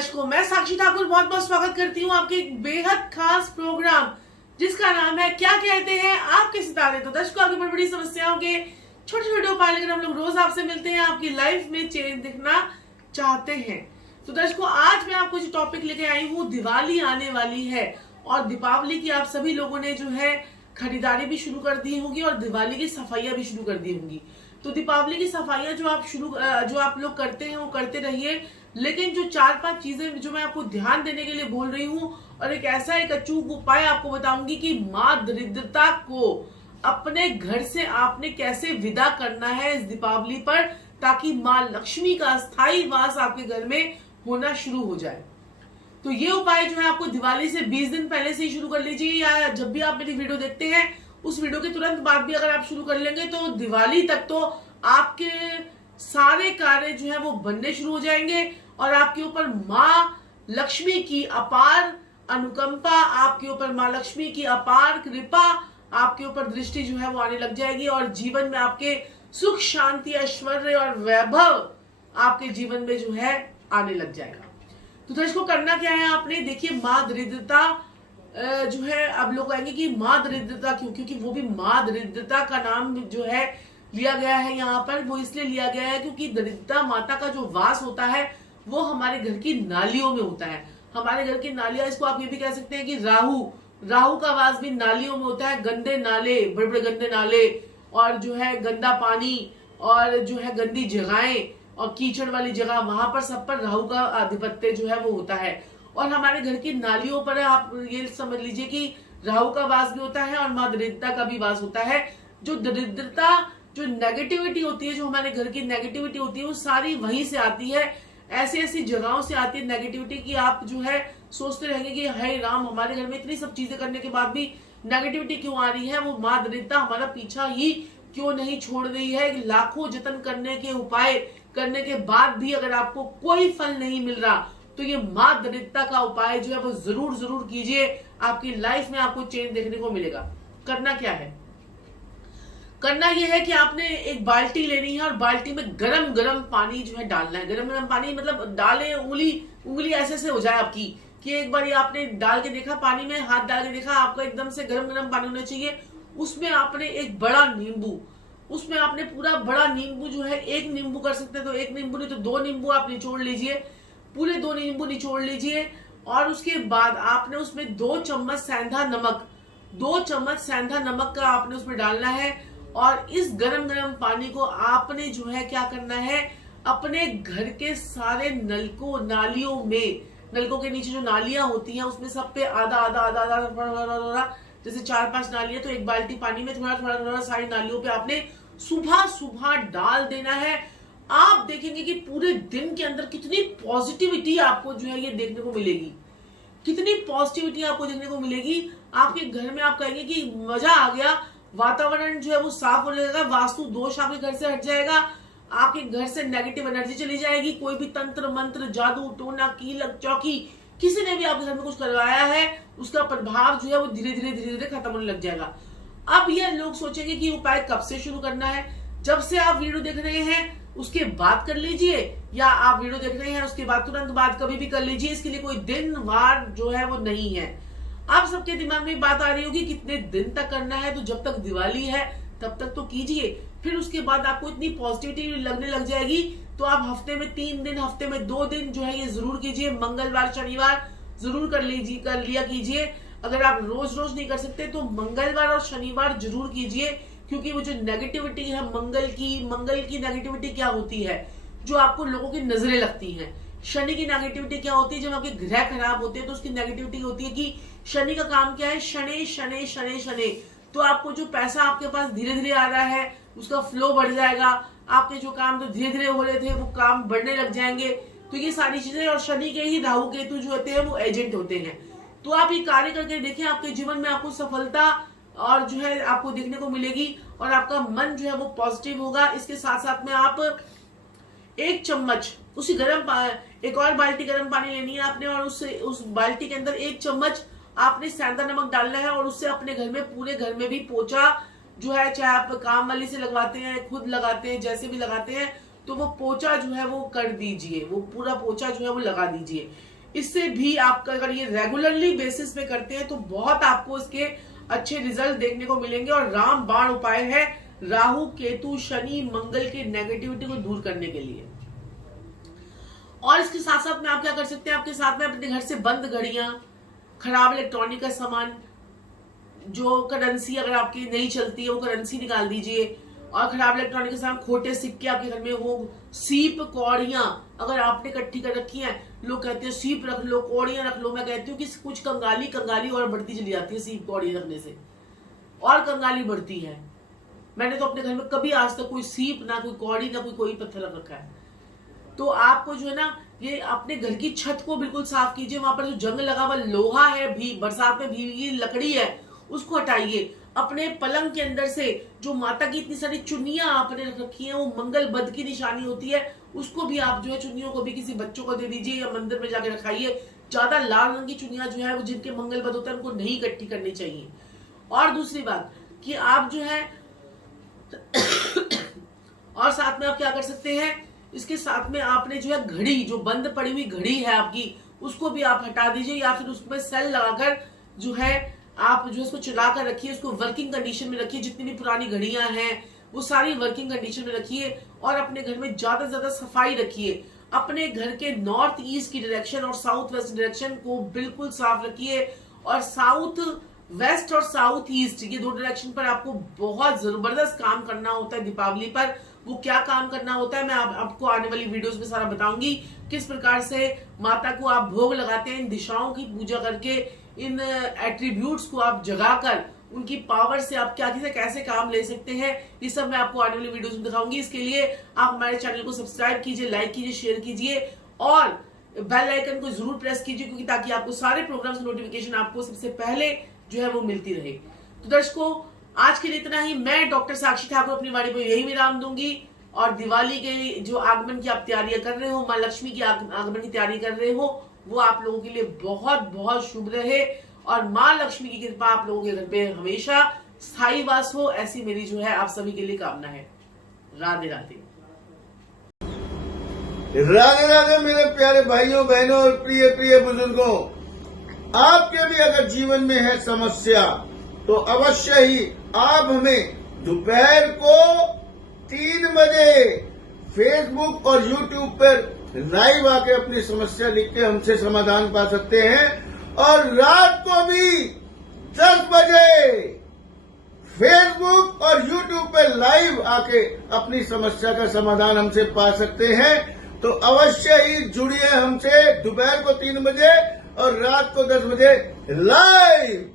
दर्शकों, मैं साक्षी ठाकुर बहुत बहुत स्वागत करती हूँ आपके एक बेहद खास प्रोग्राम जिसका नाम है क्या कहते हैं आपके सितारे। तो दर्शकों, आपकी बड़ी बड़ी समस्याओं के छोटे छोटे उपाय लेकर हम लोग रोज आपसे मिलते हैं, आपकी लाइफ में चेंज दिखना चाहते हैं। तो दर्शकों, आज मैं आपको जो टॉपिक लेके आई हूँ, दिवाली आने वाली है और दीपावली की आप सभी लोगों ने जो है खरीदारी भी शुरू कर दी होगी और दिवाली की सफाइयां भी शुरू कर दी होंगी। तो दीपावली की सफाइयां जो आप लोग करते हैं वो करते रहिए, लेकिन जो 4-5 चीजें जो मैं आपको ध्यान देने के लिए बोल रही हूँ और एक ऐसा एक अचूक उपाय आपको बताऊंगी कि माँ दरिद्रता को अपने घर से आपने कैसे विदा करना है इस दीपावली पर, ताकि माँ लक्ष्मी का स्थायी वास आपके घर में होना शुरू हो जाए। तो ये उपाय जो है आपको दिवाली से 20 दिन पहले से ही शुरू कर लीजिए, या जब भी आप मेरी वीडियो देखते हैं उस वीडियो के तुरंत बाद भी अगर आप शुरू कर लेंगे तो दिवाली तक तो आपके सारे कार्य जो है वो बनने शुरू हो जाएंगे और आपके ऊपर माँ लक्ष्मी की अपार अनुकंपा, आपके ऊपर माँ लक्ष्मी की अपार कृपा, आपके ऊपर दृष्टि जो है वो आने लग जाएगी और जीवन में आपके सुख शांति ऐश्वर्य और वैभव आपके जीवन में जो है आने लग जाएगा। तो दर्शकों, करना क्या है आपने, देखिए माँ दरिद्रता जो है, अब लोग कहेंगे कि माँ दरिद्रता क्यों, क्योंकि वो भी माँ दरिद्रता का नाम जो है लिया गया है यहाँ पर, वो इसलिए लिया गया है क्योंकि दरिद्रता माता का जो वास होता है वो हमारे घर की नालियों में होता है। हमारे घर की नालियां, इसको आप ये भी कह सकते हैं कि राहु का वास भी नालियों में होता है। गंदे नाले, बड़े बड़े गंदे नाले और जो है गंदा पानी और जो है गंदी जगहें और कीचड़ वाली जगह, वहां पर सब पर राहु का आधिपत्य जो है वो होता है। और हमारे घर की नालियों पर आप ये समझ लीजिए कि राहु का वास भी होता है और माँ दरिद्रता का भी वास होता है। जो दरिद्रता, जो नेगेटिविटी होती है, जो हमारे घर की नेगेटिविटी होती है, वो सारी वहीं से आती है। ऐसी ऐसी जगहों से आती है नेगेटिविटी की आप जो है सोचते रहेंगे कि हाय राम, हमारे घर में इतनी सब चीजें करने के बाद भी नेगेटिविटी क्यों आ रही है, वो माँ दरिद्रता हमारा पीछा ही क्यों नहीं छोड़ रही है। लाखों जतन करने के उपाय करने के बाद भी अगर आपको कोई फल नहीं मिल रहा तो ये माँ दरिद्रता का उपाय जो है वो जरूर जरूर कीजिए, आपकी लाइफ में आपको चेंज देखने को मिलेगा। करना क्या है, करना यह है कि आपने एक बाल्टी लेनी है और बाल्टी में गरम गरम पानी जो है डालना है। गरम गरम पानी मतलब डाले, उंगली ऐसे से हो जाए आपकी कि एक बार ये आपने डाल के देखा, पानी में हाथ डाल के देखा, आपका एकदम से गरम गरम पानी होना चाहिए। उसमें आपने एक बड़ा नींबू, उसमें आपने पूरा बड़ा नींबू जो है, एक नींबू कर सकते हैं तो एक नींबू, नहीं तो 2 नींबू आप निचोड़ लीजिए, पूरे 2 नींबू निचोड़ लीजिए। और उसके बाद आपने उसमें 2 चम्मच सेंधा नमक, 2 चम्मच सेंधा नमक का आपने उसमें डालना है। और इस गरम गरम पानी को आपने जो है क्या करना है, अपने घर के सारे नालियों में, नलकों के नीचे जो नालियां होती हैं उसमें सब पे आधा आधा आधा आधा थोड़ा, जैसे 4-5 नालियां तो एक बाल्टी पानी में थोड़ा थोड़ा थोड़ा सारी नालियों पे आपने सुबह सुबह डाल देना है। आप देखेंगे कि पूरे दिन के अंदर कितनी पॉजिटिविटी आपको जो है ये देखने को मिलेगी, कितनी पॉजिटिविटी आपको देखने को मिलेगी। आपके घर में आप कहेंगे कि मजा आ गया, वातावरण जो है वो साफ होने लगेगा, वास्तु दोष आपके घर से हट जाएगा, आपके घर से नेगेटिव एनर्जी चली जाएगी। कोई भी तंत्र मंत्र, जादू टोना, कीलक चौकी, किसी ने भी आपके घर में कुछ करवाया है, उसका प्रभाव जो है वो धीरे धीरे खत्म होने लग जाएगा। अब ये लोग सोचेंगे कि उपाय कब से शुरू करना है, जब से आप वीडियो देख रहे हैं उसके बाद कर लीजिए, या आप वीडियो देख रहे हैं उसके बाद तुरंत बाद कभी भी कर लीजिए। इसके लिए कोई दिन वार जो है वो नहीं है। आप सबके दिमाग में बात आ रही होगी कितने दिन तक करना है, तो जब तक दिवाली है तब तक तो कीजिए, फिर उसके बाद आपको इतनी पॉजिटिविटी लगने लग जाएगी तो आप हफ्ते में 3 दिन, हफ्ते में 2 दिन जो है ये जरूर कीजिए। मंगलवार शनिवार जरूर कर लिया कीजिए। अगर आप रोज रोज नहीं कर सकते तो मंगलवार और शनिवार जरूर कीजिए, क्योंकि वो जो नेगेटिविटी है मंगल की नेगेटिविटी क्या होती है, जो आपको लोगों की नजरें लगती हैं। शनि की नेगेटिविटी क्या होती है, जब आपके ग्रह खराब होते हैं तो उसकी नेगेटिविटी होती है कि शनि का काम क्या है, शनि शनि शनि शनि। तो आपको जो पैसा आपके पास धीरे धीरे आ रहा है उसका फ्लो बढ़ जाएगा, आपके जो काम तो धीरे धीरे हो रहे थे वो काम बढ़ने लग जाएंगे। तो ये सारी चीजें, और शनि के ही राहु केतु जो होते हैं वो एजेंट होते हैं। तो आप ये कार्य करके देखें, आपके जीवन में आपको सफलता और जो है आपको देखने को मिलेगी और आपका मन जो है वो पॉजिटिव होगा। इसके साथ साथ में आप 1 चम्मच उसी एक और बाल्टी गर्म पानी लेनी है आपने, और उस बाल्टी के अंदर 1 चम्मच आपने सेंधा नमक डालना है और उससे अपने घर में, पूरे घर में भी पोछा जो है, चाहे आप काम वाली से लगवाते हैं, खुद लगाते हैं, जैसे भी लगाते हैं, तो वो पोछा जो है वो कर दीजिए, वो पूरा पोछा जो है वो लगा दीजिए। इससे भी आप अगर ये रेगुलरली बेसिस पे करते हैं तो बहुत आपको इसके अच्छे रिजल्ट देखने को मिलेंगे। और रामबाण उपाय है राहु केतु शनि मंगल के नेगेटिविटी को दूर करने के लिए। और इसके साथ साथ में आप क्या कर सकते हैं, आपके साथ में अपने घर से बंद घड़ियां, खराब इलेक्ट्रॉनिक का सामान, जो करेंसी अगर आपकी नहीं चलती है वो करेंसी निकाल दीजिए। और खराब इलेक्ट्रॉनिक के सामान, खोटे सिक्के आपके घर में हो, सीप कौड़ियां अगर आपने इकट्ठी कर रखी हैं, लोग कहते हैं सीप रख लो, कौड़ियां रख लो। मैं कहती हूँ कि कुछ कंगाली और बढ़ती चली जाती है सीप कौड़ी रखने से, और कंगाली बढ़ती है। मैंने तो अपने घर में कभी आज तक कोई सीप, ना कोई कौड़ी, ना कोई पत्थर रख रखा है। तो आपको जो है ना, ये अपने घर की छत को बिल्कुल साफ कीजिए। वहां पर जो जंग लगा हुआ लोहा है, भी बरसात में भीगी लकड़ी है, उसको हटाइए। अपने पलंग के अंदर से जो माता की इतनी सारी चुन्नियां आपने रख रखी हैं, वो मंगल बद की निशानी होती है, उसको भी आप जो है चुन्नियों को भी किसी बच्चों को दे दीजिए या मंदिर में जाके रखाइए। ज्यादा लाल रंग की चुन्नियां जो है वो जिनके मंगल बद होता है उनको नहीं इकट्ठी करनी चाहिए। और दूसरी बात कि आप जो है और साथ में आप क्या कर सकते हैं, इसके साथ में आपने जो है घड़ी, जो बंद पड़ी हुई घड़ी है आपकी, उसको भी आप हटा दीजिए या फिर उसमें सेल लगाकर जो है आप जो इसको चला कर रखिए, उसको वर्किंग कंडीशन में रखिए। जितनी भी पुरानी घड़ियां हैं वो सारी वर्किंग कंडीशन में रखिए। और अपने घर में ज्यादा से ज्यादा सफाई रखिए। अपने घर के नॉर्थ ईस्ट की डायरेक्शन और साउथ वेस्ट डायरेक्शन को बिल्कुल साफ रखिए। और साउथ वेस्ट और साउथ ईस्ट, ये दो डायरेक्शन पर आपको बहुत जबरदस्त काम करना होता है दीपावली पर। वो क्या काम करना होता है मैं आपको आने वाली वीडियोस में सारा बताऊंगी। किस प्रकार से माता को आप भोग लगाते हैं, इन दिशाओं की पूजा करके, इन एट्रीब्यूट्स को आप जगाकर उनकी पावर से आप क्या कैसे काम ले सकते हैं, ये सब मैं आपको आने वाली वीडियोस में दिखाऊंगी। इसके लिए आप हमारे चैनल को सब्सक्राइब कीजिए, लाइक कीजिए, शेयर कीजिए और बेल आइकन को जरूर प्रेस कीजिए, क्योंकि ताकि आपको सारे प्रोग्राम्स की नोटिफिकेशन आपको सबसे पहले जो है वो मिलती रहे। तो दर्शकों, आज के लिए इतना ही। मैं डॉक्टर साक्षी ठाकुर अपनी वाणी पर यही विराम दूंगी। और दिवाली के जो आगमन की आप तैयारियां कर रहे हो, माँ लक्ष्मी की आगमन की तैयारी कर रहे हो, वो आप लोगों के लिए बहुत बहुत शुभ रहे। और माँ लक्ष्मी की कृपा आप लोगों के घर पे हमेशा स्थायी वास हो, ऐसी मेरी जो है आप सभी के लिए कामना है। राधे राधे। राधे राधे मेरे प्यारे भाइयों बहनों और प्रिय प्रिय बुजुर्गों। आपके भी अगर जीवन में है समस्या तो अवश्य ही आप हमें दोपहर को 3 बजे फेसबुक और यूट्यूब पर लाइव आके अपनी समस्या लिख के हमसे समाधान पा सकते हैं। और रात को भी 10 बजे फेसबुक और यूट्यूब पर लाइव आके अपनी समस्या का समाधान हमसे पा सकते हैं। तो अवश्य ही जुड़िए हमसे दोपहर को 3 बजे और रात को 10 बजे लाइव।